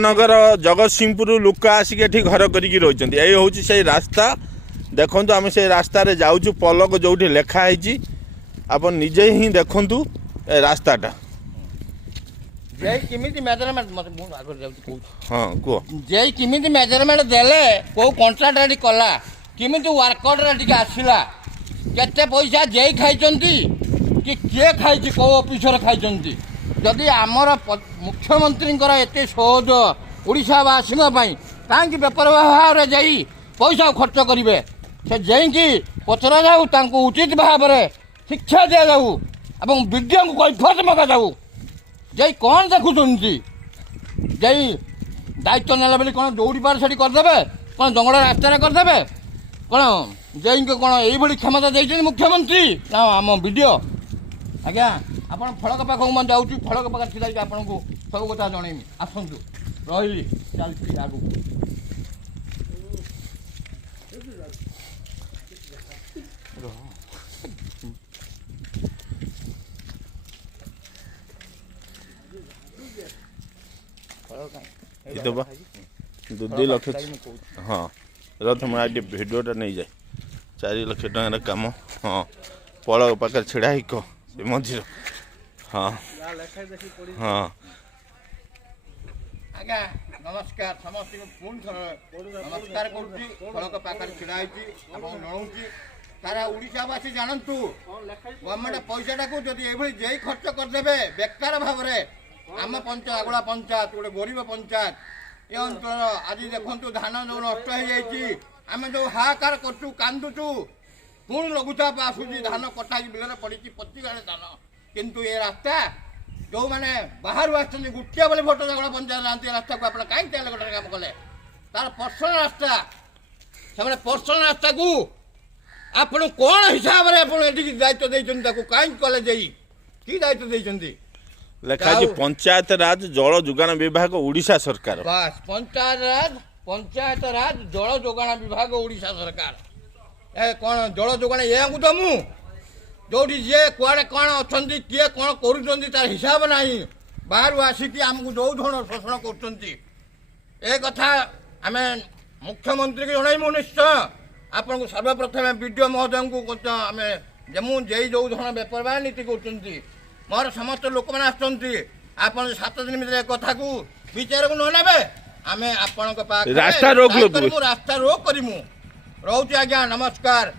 नगर जगतसिंहपुर लोक आसिक एठी घर करिकी रहिचंती एई होउची से रास्ता देखंतु आमे से रास्ता रे जाउछु पलक जोठी लेखा हैची आपण निजे ही देखंतु ए रास्ताटा जय किमिति मेजरमेंट मत मु आगर जाउछु कहू हां को जय किमिति मेजरमेंट देले को कॉन्ट्रैक्ट रेडी कला किमिति वर्क ऑर्डर रेडी आसिला केते पैसा जय खाइचंती कि के खाइची को ऑफिसर खाइचंती जदि आमर मुख्यमंत्री एत सहज ओडावासी कहीं बेपर भाव में जाई पैसा खर्च करेंगे से जाकि पचरा जाऊ उचित भाव में शिक्षा दि जाऊ और विद्या को कैफत मगा जाऊ जाई कौन देखुं जाई दायित्व नेला बेली कौन दौड़ी पार से करदे कौन जंगल रास्तार करदे कौन जाई कौन ये क्षमता देते मुख्यमंत्री ना आम वीडियो आज्ञा आपण फड़क पाख मैं जाऊँ फड़क पाख छिड़ा आपन को सब कथा जनइमी आसतु रही चलती आगू दुई लक्ष हाँ रथ मैं भिडियोटा नहीं जाए 4 लाख टकर कम हाँ पलक पाखे छिड़ा ही कह से मझिर हाँ हाँ आज्ञा नमस्कार समस्त नमस्कार करुच्ची फड़क पाखे छिड़ा जनाऊँगी सारा ओडावासी जानतु गवर्नमेंट पैसाटा को जब ये जे खर्च करदे बेकार भाव में आम पंचायत आगुड़ा पंचायत गोटे गरीब पंचायत ये अंचल आज देखु धान जो नष्ट हो जाए आम जो हाहाकार करचु कांदुचु पुणी लघुचाप आसूची धान कटा बिल पड़ी पचिगले धान किंतु ये रास्ता जो मैंने बाहर आसते गुटिया बोले भोट जगड़ा पंचायत जाती रास्ता को आप कहीं तेलगटे काम कले तार पर्सनल रास्ता से पर्सनल रास्ता को आपण कौन हिसाब से दायित्व देते कहीं कले जाई कि दायित्व देते लेखा पंचायत राज जल जोगाण विभाग ओडिशा सरकार बस पंचायत राज जल जोगाण विभाग ओडिशा सरकार ए कौन जल जोगाण या तो मु जो जे कुआड़े कौन अच्छा किए कौन कर तार हिसाब ना बाहर आसिक आमको जो धरण शोषण कर कथा आम मुख्यमंत्री को जनइमु निश्चय आपन को सर्वप्रथम विडीओ महोदय को आम जमु जे जो धरण बेपर नीति कर मोर समस्त लोक मैंने आप 7 दिन भर कथा को विचार को नने आम आपण रास्ता रोक करूँ रोचे आज्ञा नमस्कार।